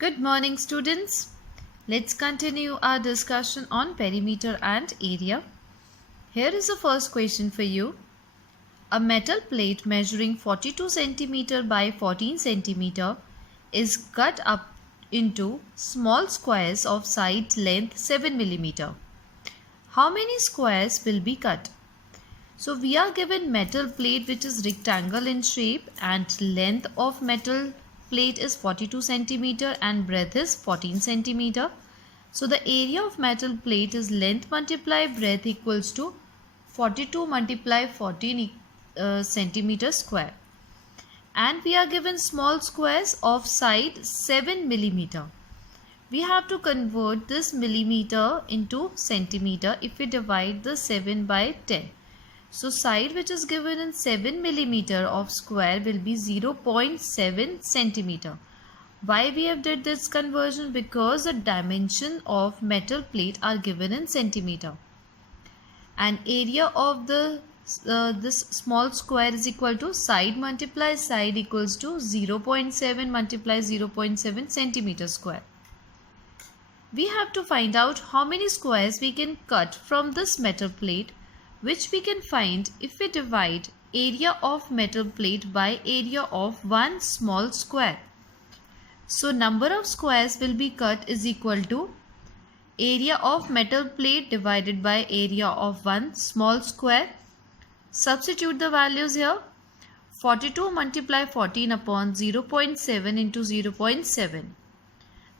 Good morning, students. Let's continue our discussion on perimeter and area. Here is the first question for you. A metal plate measuring 42 cm by 14 cm is cut up into small squares of side length 7 mm. How many squares will be cut? So we are given metal plate which is rectangle in shape and length of metal plate is 42 cm and breadth is 14 cm. So the area of metal plate is length multiply breadth equals to 42 multiply 14 centimeter square. And we are given small squares of side 7 millimeter. We have to convert this millimeter into centimeter if we divide the 7 by 10. So side which is given in 7 millimeter of square will be 0.7 centimeter. Why we have did this conversion? Because the dimension of metal plate are given in centimeter. And area of the this small square is equal to side multiply side equals to 0.7 multiply 0.7 centimeter square. We have to find out how many squares we can cut from this metal plate, which we can find if we divide area of metal plate by area of one small square. So number of squares will be cut is equal to area of metal plate divided by area of one small square. Substitute the values here. 42 multiply 14 upon 0.7 into 0.7.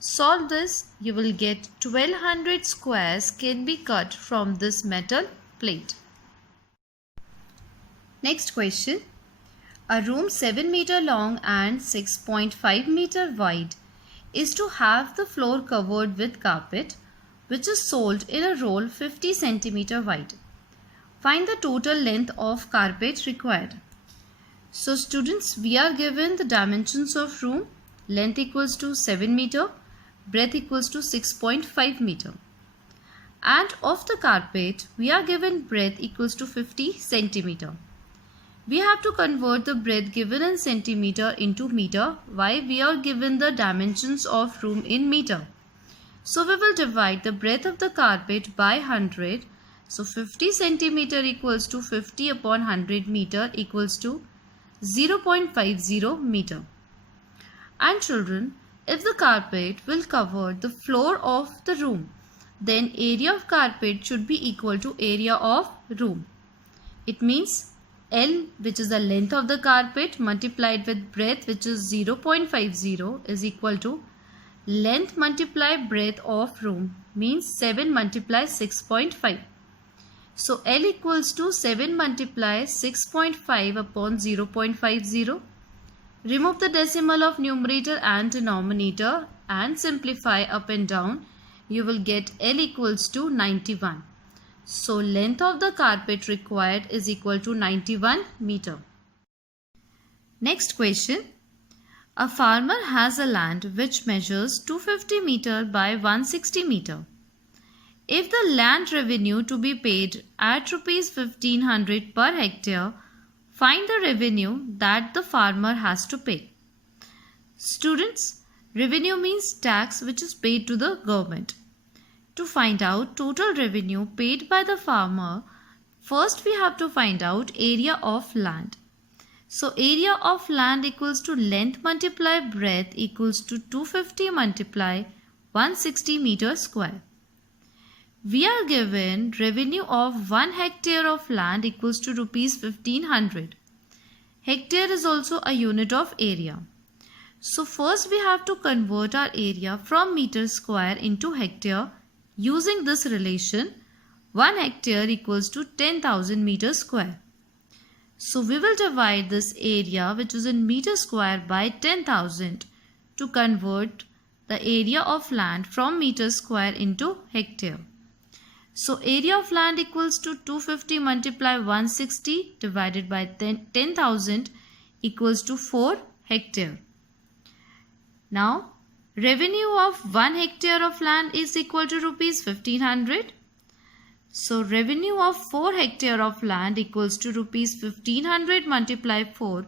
Solve this, you will get 1200 squares can be cut from this metal plate. Next question. A room 7 meter long and 6.5 meter wide is to have the floor covered with carpet which is sold in a roll 50 centimeter wide. Find the total length of carpet required. So students, we are given the dimensions of room. Length equals to 7 meter, breadth equals to 6.5 meter. And of the carpet, we are given breadth equals to 50 centimeter. We have to convert the breadth given in centimeter into meter. Why? We are given the dimensions of room in meter. So we will divide the breadth of the carpet by 100. So 50 centimeter equals to 50 upon 100 meter equals to 0.50 meter. And children, if the carpet will cover the floor of the room, then area of carpet should be equal to area of room. It means L, which is the length of the carpet, multiplied with breadth, which is 0.50, is equal to length multiply breadth of room, means 7 multiply 6.5. So L equals to 7 multiply 6.5 upon 0.50. Remove the decimal of numerator and denominator and simplify up and down. You will get L equals to 91. So length of the carpet required is equal to 91 meter. Next question. A farmer has a land which measures 250 meter by 160 meter. If the land revenue to be paid at rupees 1500 per hectare, find the revenue that the farmer has to pay. Students, revenue means tax which is paid to the government. To find out total revenue paid by the farmer, first we have to find out area of land. So area of land equals to length multiply breadth equals to 250 multiply 160 meter square. We are given revenue of 1 hectare of land equals to rupees 1500. Hectare is also a unit of area. So first we have to convert our area from meter square into hectare. Using this relation, 1 hectare equals to 10,000 meter square. So we will divide this area which is in meter square by 10,000 to convert the area of land from meter square into hectare. So area of land equals to 250 multiply 160 divided by 10,000 equals to 4 hectare. Now revenue of 1 hectare of land is equal to rupees 1500. So revenue of 4 hectare of land equals to rupees 1500 multiply 4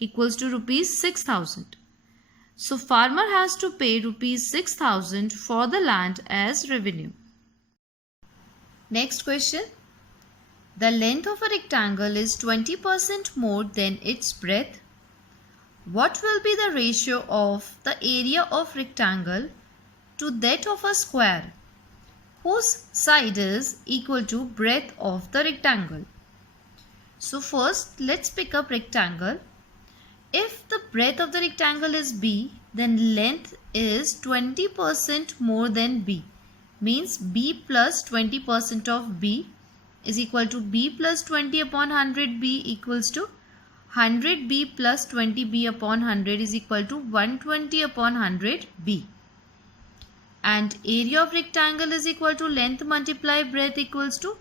equals to rupees 6000. So farmer has to pay rupees 6,000 for the land as revenue. Next question. The length of a rectangle is 20% more than its breadth. What will be the ratio of the area of rectangle to that of a square whose side is equal to breadth of the rectangle? So first let's pick up rectangle. If the breadth of the rectangle is b, then length is 20% more than b. Means b plus 20% of b is equal to b plus 20 upon 100 b equals to 100 b plus 20 b upon 100 is equal to 120 upon 100 b. And area of rectangle is equal to length multiply breadth equals to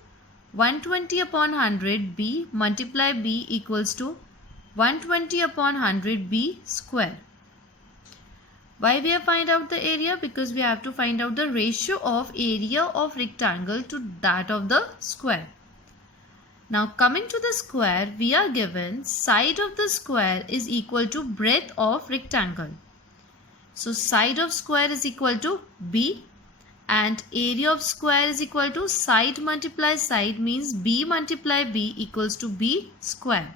120 upon 100 b multiply b equals to 120 upon 100 b square. Why we have find out the area? Because we have to find out the ratio of area of rectangle to that of the square. Now coming to the square, we are given side of the square is equal to breadth of rectangle. So side of square is equal to b and area of square is equal to side multiply side, means b multiply b equals to b square.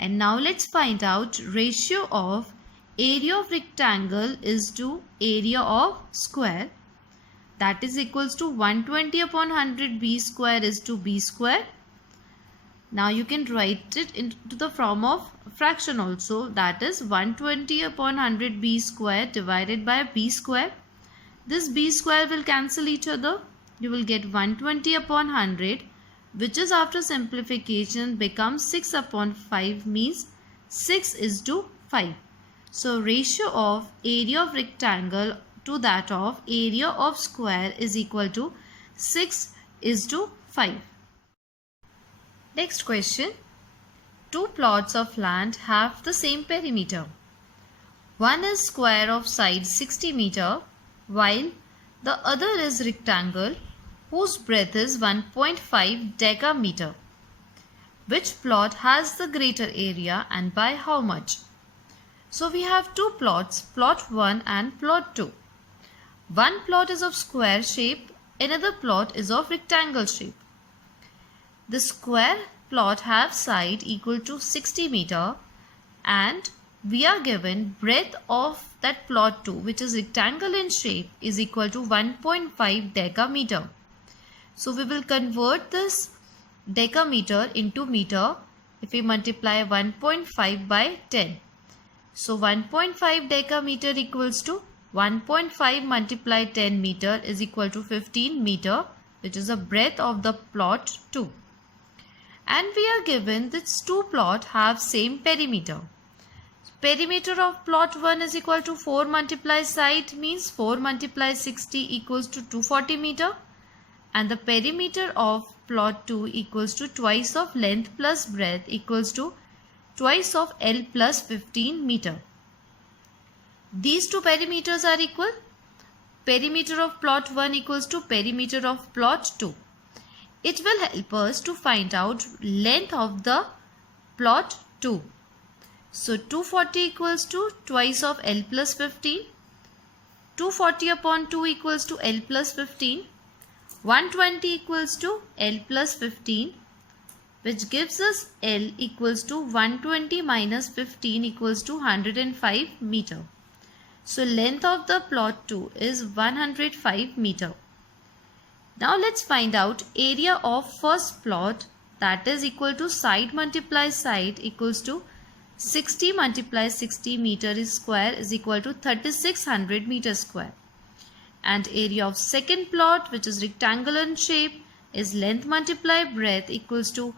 And now let's find out ratio of area of rectangle is to area of square, that is equals to 120 upon 100 b square is to b square. Now you can write it into the form of fraction also, that is 120 upon 100 b square divided by b square. This b square will cancel each other. You will get 120 upon 100, which is after simplification becomes 6 upon 5, means 6 is to 5. So ratio of area of rectangle to that of area of square is equal to 6 is to 5. Next question. Two plots of land have the same perimeter. One is square of side 60 meter while the other is rectangle whose breadth is 1.5 decameter. Which plot has the greater area and by how much? So we have two plots, plot 1 and plot 2. One plot is of square shape, another plot is of rectangle shape. The square plot have side equal to 60 meter and we are given breadth of that plot 2, which is rectangle in shape, is equal to 1.5 decameter. So we will convert this decameter into meter if we multiply 1.5 by 10. So 1.5 decameter equals to 1.5 multiply 10 meter is equal to 15 meter, which is the breadth of the plot 2. And we are given this two plot have same perimeter. Perimeter of plot 1 is equal to 4 multiply side, means 4 multiply 60 equals to 240 meter. And the perimeter of plot 2 equals to twice of length plus breadth equals to twice of L plus 15 meter. These two perimeters are equal. Perimeter of plot 1 equals to perimeter of plot 2. It will help us to find out length of the plot 2. So 240 equals to twice of L plus 15. 240 upon 2 equals to L plus 15. 120 equals to L plus 15, which gives us L equals to 120 minus 15 equals to 105 meter. So length of the plot 2 is 105 meter. Now let's find out area of first plot, that is equal to side multiply side equals to 60 multiply 60 meter is square is equal to 3600 meter square. And area of second plot, which is rectangular in shape, is length multiply breadth equals to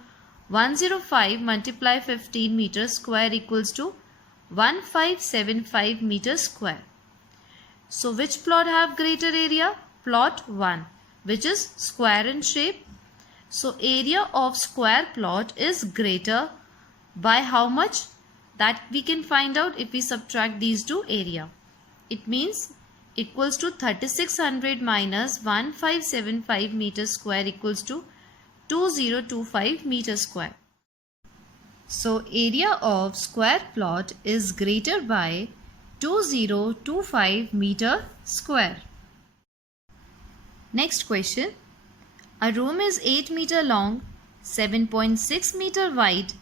105 multiply 15 meter square equals to 1575 meter square. So which plot have greater area? Plot 1, which is square in shape. So area of square plot is greater by how much? That we can find out if we subtract these two area. It means equals to 3600 minus 1575 meter square equals to 2025 meter square. So area of square plot is greater by 2025 meter square. Next question. A room is 8 meter long, 7.6 meter wide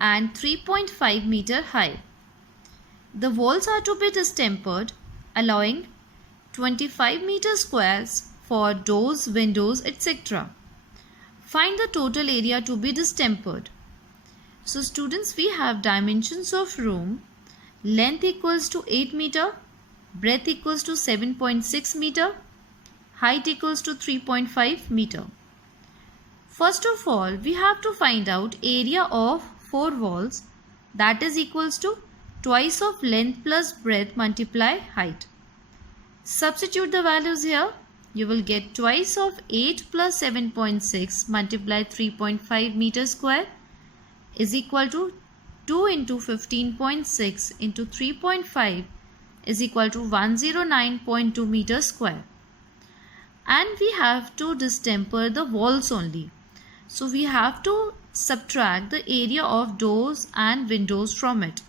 and 3.5 meter high. The walls are to be distempered, allowing 25 meter squares for doors, windows, etc. Find the total area to be distempered. So students, we have dimensions of room. Length equals to 8 meter, breadth equals to 7.6 meter, height equals to 3.5 meter. First of all, we have to find out area of 4 walls, that is equals to twice of length plus breadth multiply height. Substitute the values here. You will get twice of 8 plus 7.6 multiply 3.5 meter square is equal to 2 into 15.6 into 3.5 is equal to 109.2 meter square. And we have to distemper the walls only. So we have to subtract the area of doors and windows from it.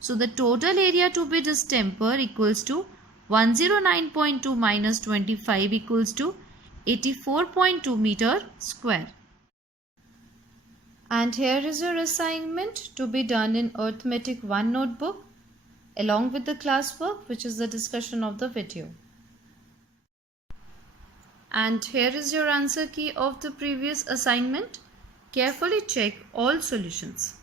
So the total area to be distempered equals to 109.2 minus 25 equals to 84.2 meter square. And here is your assignment to be done in Arithmetic 1 notebook along with the classwork, which is the discussion of the video. And here is your answer key of the previous assignment. Carefully check all solutions.